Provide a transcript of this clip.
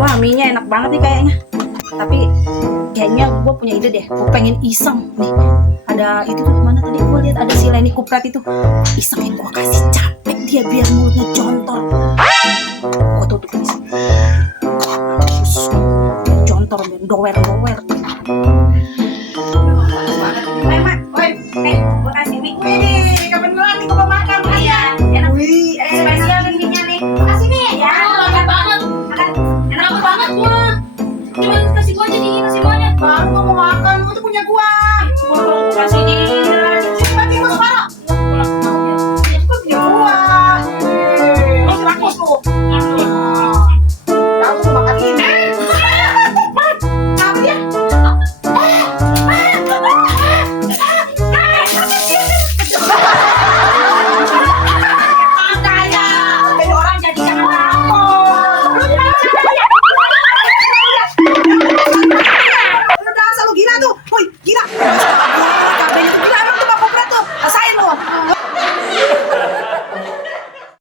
Wah, mie-nya enak banget nih kayaknya. Tapi kayaknya gue punya ide deh. Gue pengen iseng nih. Ada itu tuh mana tadi gue lihat ada si Leni Kupret itu. Isengin gue kasih capek dia biar mulutnya jontor. Gue tutup nih. Jontor dan dower-dower.